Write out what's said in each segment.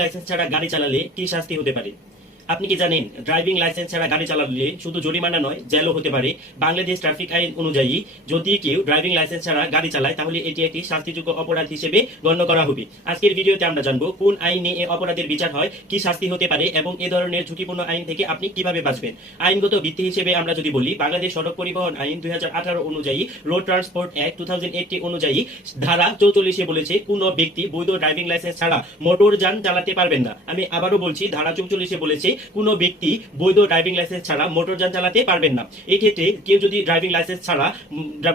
Licence ছাড়া গাড়ি চালালে কি শাস্তি হতে পারে? আপনি কি জানেন, ড্রাইভিং লাইসেন্স ছাড়া গাড়ি চালালে শুধু জরিমানা নয়, জেলও হতে পারে। বাংলাদেশ ট্রাফিক আইন অনুযায়ী যদি কেউ ড্রাইভিং লাইসেন্স ছাড়া গাড়ি চালায়, তাহলে এটি একটি শাস্তিযোগ্য অপরাধ হিসেবে গণ্য করা হবে। আজকের ভিডিওতে আমরা জানব কোন আইনে এ অপরাধের বিচার হয়, কি শাস্তি হতে পারে এবং এ ধরনের ঝুঁকিপূর্ণ আইন থেকে আপনি কীভাবে বাঁচবেন। আইনগত ভিত্তি হিসেবে আমরা যদি বলি, বাংলাদেশ সড়ক পরিবহন আইন দুই হাজার আঠারো অনুযায়ী road transport act two thousand অনুযায়ী ধারা চৌচল্লিশে বলেছে, কোন ব্যক্তি বৈধ ড্রাইভিং লাইসেন্স ছাড়া মোটর যান চালাতে পারবেন না। আমি আবারও বলছি, ধারা চৌচল্লিশে বলেছে কোন ব্যক্তি বৈধ ড্রাইভিং লাইসেন্স ছাড়া মোটর যান চালাতে পারবেন না। এই ক্ষেত্রে কেউ যদি ড্রাইভিং লাইসেন্স ছাড়া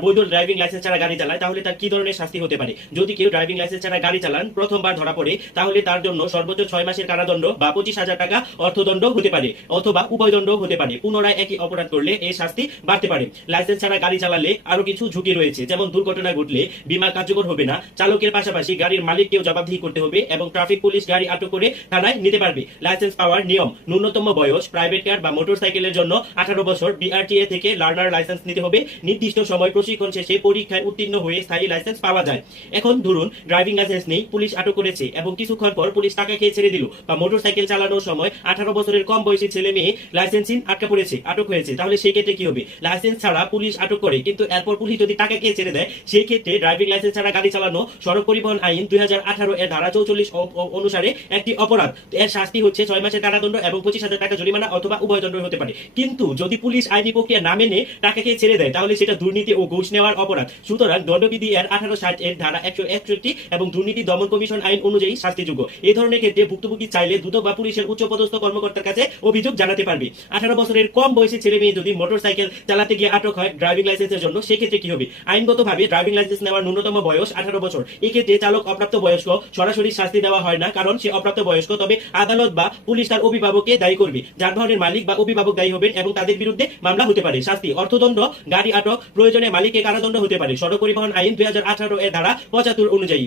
বৈধ ড্রাইভিং লাইসেন্স ছাড়া গাড়ি চালায়, তাহলে তার কি ধরনের শাস্তি হতে পারে? যদি কেউ ড্রাইভিং লাইসেন্স ছাড়া গাড়ি চালান, প্রথমবার ধরা পড়ে, তাহলে তার জন্য সর্বোচ্চ ছয় মাসের কারাদণ্ড বা পঁচিশ হাজার টাকা অর্থদণ্ড হতে পারে, অথবা উভয়দণ্ড হতে পারে। পুনরায় একই অপরাধ করলে এই শাস্তি বাড়তে পারে। লাইসেন্স ছাড়া গাড়ি চালালে আরও কিছু ঝুঁকি রয়েছে, যেমন দুর্ঘটনা ঘটলে বিমা কার্যকর হবে না, চালকের পাশাপাশি গাড়ির মালিককেও জবাবদিহি করতে হবে এবং ট্রাফিক পুলিশ গাড়ি আটক করে থানায় নিতে পারবে। লাইসেন্স পাওয়ার নিয়ম ন্যূনতম বয়স প্রাইভেট কার বা মোটর সাইকেলের জন্য আঠারো বছর। বিআরটিএ থেকে লার্নার লাইসেন্স নিতে হবে। নির্দিষ্ট সময় প্রশিক্ষণ শেষে পরীক্ষায় উত্তীর্ণ হয়ে স্থায়ী লাইসেন্স পাওয়া যায়। এখন ধরুন ড্রাইভিং লাইসেন্স নেই, পুলিশ আটক করেছে এবং কিছুক্ষণ পর পুলিশ টাকা খেয়ে ছেড়ে দিল বা মোটর সাইকেল চালানোর সময় আঠারো বছরের কম বয়সী ছেলে মেয়ে লাইসেন্সিং আটকা পড়েছে, আটক হয়েছে। তাহলে সেই ক্ষেত্রে কি হবে? লাইসেন্স ছাড়া পুলিশ আটক করে, কিন্তু এরপর পুলিশ যদি টাকা খেয়ে ছেড়ে দেয়, সেই ক্ষেত্রে ড্রাইভিং লাইসেন্স ছাড়া গাড়ি চালানো সড়ক পরিবহন আইন দুই হাজার আঠারো এর ধারা চৌচল্লিশ অনুসারে একটি অপরাধ। এর শাস্তি হচ্ছে ছয় মাসের কারাদণ্ড এবং পঁচিশ হাজার টাকা জরিমানা অথবা উভয় দণ্ড হতে পারে। কিন্তু যদি পুলিশ আইনি প্রক্রিয়া না মেনে টাকা খেয়ে ছেড়ে দেয়, তাহলে সেটা দুর্নীতি ও ঘুষ নেওয়ার অপরাধ। সুতরাং দণ্ডবিধি এর আঠারো, ষাট এর ধারা একশো একষট্টি এবং দুর্নীতি দমন কমিশন আইন অনুযায়ী শাস্তিযোগ্য। এই ধরনের ক্ষেত্রে ভুক্তভোগী চাইলে দ্রুত বা পুলিশের উচ্চপদস্থ কর্মকর্তার কাছে অভিযোগ জানাতে পারবে। আঠারো বছরের কম বয়সী ছেলে মেয়ে যদি মোটর সাইকেল চালাতে গিয়ে আটক হয় ড্রাইভিং লাইসেন্সের জন্য, সেক্ষেত্রে কি হবে? আইনগতভাবে ড্রাইভিং লাইসেন্স নেওয়ার ন্যূনতম বয়স আঠারো বছর। এক্ষেত্রে চালক অপ্রাপ্ত বয়স্ক সরাসরি শাস্তি দেওয়া হয় না, কারণ সে অপ্রাপ্ত বয়স্ক তবে আদালত বা পুলিশ তার অভিভাবককে দায়ী করবে? যানবাহনের মালিক বা অভিভাবক দায়ী হবেন এবং তাদের বিরুদ্ধে মামলা হতে পারে। শাস্তি, অর্থদণ্ড, গাড়ি আটক, প্রয়োজনে মালিককে কারাদণ্ড হতে পারে। সড়ক পরিবহন আইন দুই হাজার আঠারো এর ধারা পঁচাত্তর অনুযায়ী।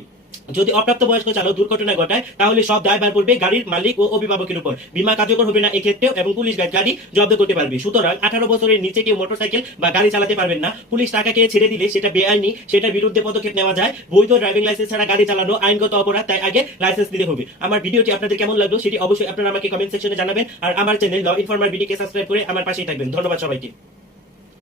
যদি অপ্রাপ্ত বয়স্ক চালক দুর্ঘটনা ঘটায়, তাহলে সব দায়ভার পড়বে গাড়ির মালিক ও অভিভাবকের উপর। বীমা কার্যকর হবে না এক্ষেত্রেও এবং পুলিশ গাড়ি জব্দ করতে পারবে। সুতরাং আঠারো বছরের নিচে কেউ মোটরসাইকেল বা গাড়ি চালাতে পারবেন না। পুলিশ টাকাকে ছেড়ে দিলে সেটা বেআইনি, সেটার বিরুদ্ধে পদক্ষেপ নেওয়া যায়। বৈধ ড্রাইভিং লাইসেন্স ছাড়া গাড়ি চালানো আইনগত অপরাধ, তাই আগে লাইসেন্স দিতে হবে। আমার ভিডিওটি আপনাদের কেমন লাগল সেটি অবশ্যই আপনারা আমাকে কমেন্ট সেকশনে জানাবেন। আর আমার চ্যানেল ল ইনফরমার বিডিকে সাবস্ক্রাইব করে আমার পাশেই থাকবেন। ধন্যবাদ সবাইকে।